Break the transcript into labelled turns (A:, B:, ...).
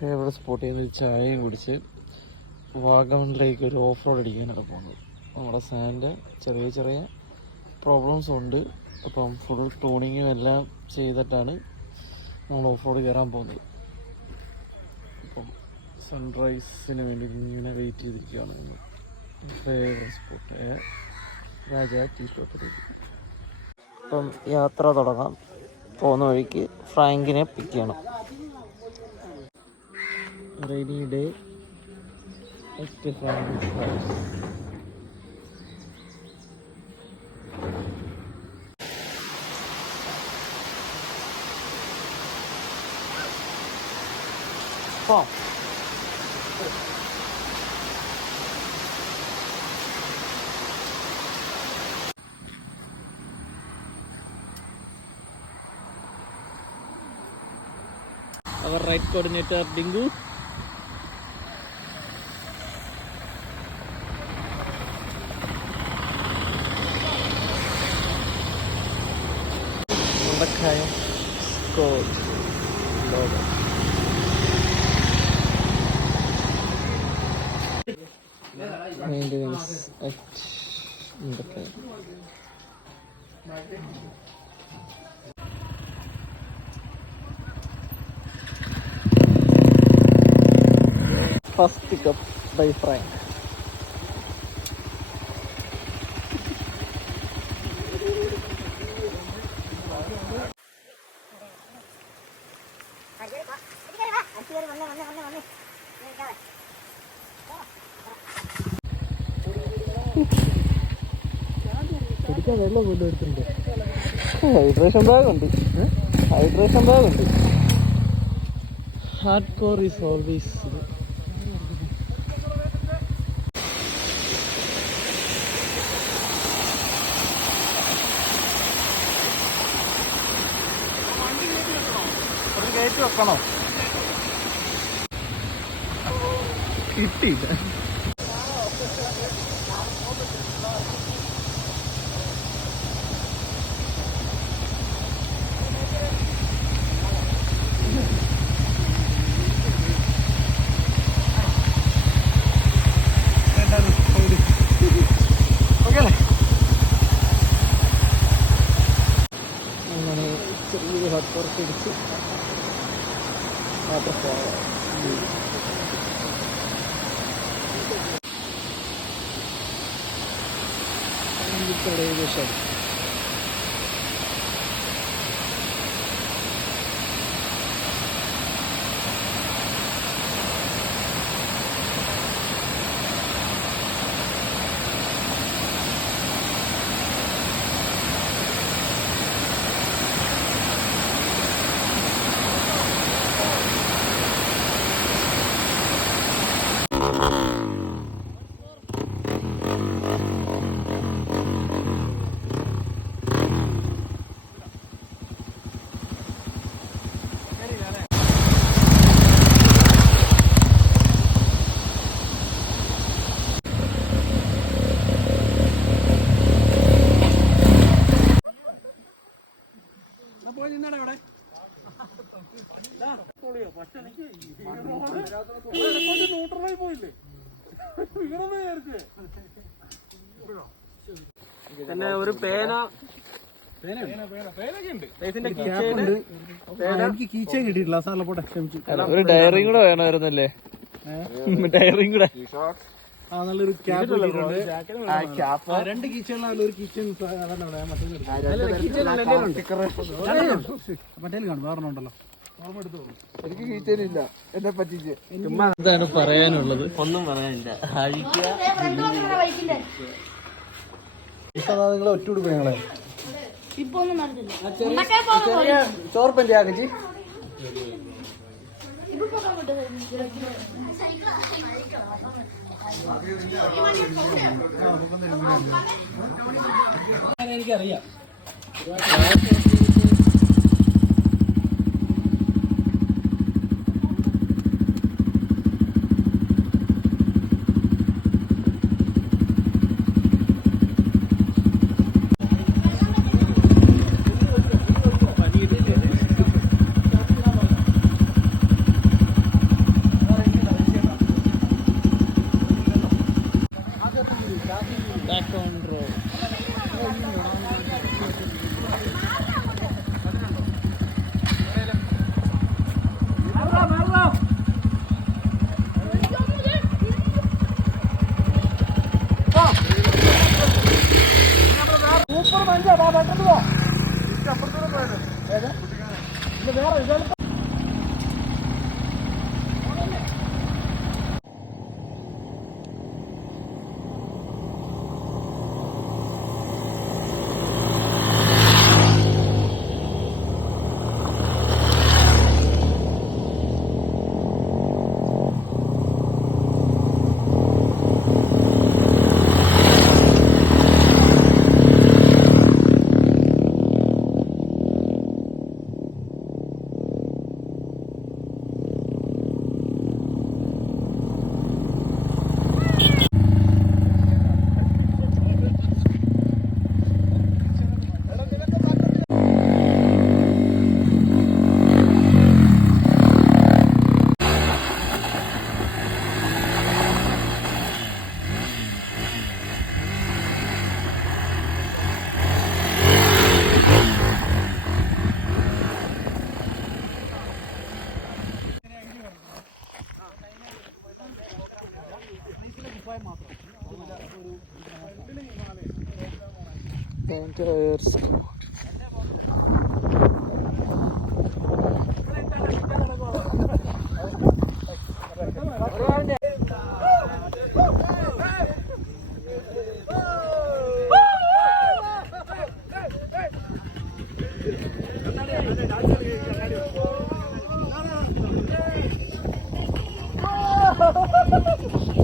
A: Favourite നിന്ന് ഒരു ചായയും കുടിച്ച് വാഗമണിലേക്ക് ഒരു ഓഫ് റോഡ് അടിക്കാനാണ് പോകുന്നത്. നമ്മുടെ സാൻഡ് ചെറിയ ചെറിയ പ്രോബ്ലംസ് ഉണ്ട്. അപ്പം ഫുൾ ടൂണിങ്ങും എല്ലാം ചെയ്തിട്ടാണ് നമ്മൾ ഓഫ് റോഡ് കയറാൻ പോകുന്നത്. അപ്പം സൺറൈസിന് വേണ്ടി ഇങ്ങനെ വെയിറ്റ് ചെയ്തിരിക്കുകയാണ് നമ്മൾ. ഫേവറേറ്റ് സ്പോട്ട് രാജാ ടീ ഷോപ്പിലേക്ക് അപ്പം യാത്ര തുടങ്ങാം. പോകുന്ന വഴിക്ക് ഫ്രാങ്കിനെ പിക്ക് ചെയ്യണം. Rainy day our right coordinator Dingu. Maintenance at Mundakayam first pickup by Frank. വെള്ളം കൊണ്ടുവരുത്തുണ്ട് ഹൈഡ്രേഷൻ ബാഗ് ഉണ്ട്. ഹൈഡ്രേഷൻ ബാഗ് ഉണ്ട്. ഹാർഡ് കോർ ഈസ് ഓൾവേസ് കയറ്റി വെക്കണോ? കിട്ടിയില്ല. ചെറിയൊരു ഹോട്ട് വർക്ക് എടുത്ത് Thank you. പിന്നെ ഒരു പേന. ഒരു ഡയറിയും കൂടെ വേണമായിരുന്നല്ലേ? ഡയറിയും കൂടെ.
B: ആ നല്ലൊരു ക്യാപ്പ് രണ്ട് ഒരു കീച്ചൻ മറ്റേ കാണും വേറെ ഉണ്ടല്ലോ. ഓർമ്മ എടുത്തോളൂ
A: എനിക്ക് കീച്ചേനില്ല എന്നെ പറ്റിച്ച്. എന്താണ് പറയാനുള്ളത്?
C: ഒന്നും പറയാനില്ല. അഴിക്കുക.
B: നിങ്ങൾ ഒറ്റ കൊടുക്കും ഞങ്ങളെ.
D: ഇപ്പൊ ഒന്നും നടത്തില്ല ഉണ്ടാക്കാൻ
B: entire
D: squad. Ha ha
B: ha
A: ha!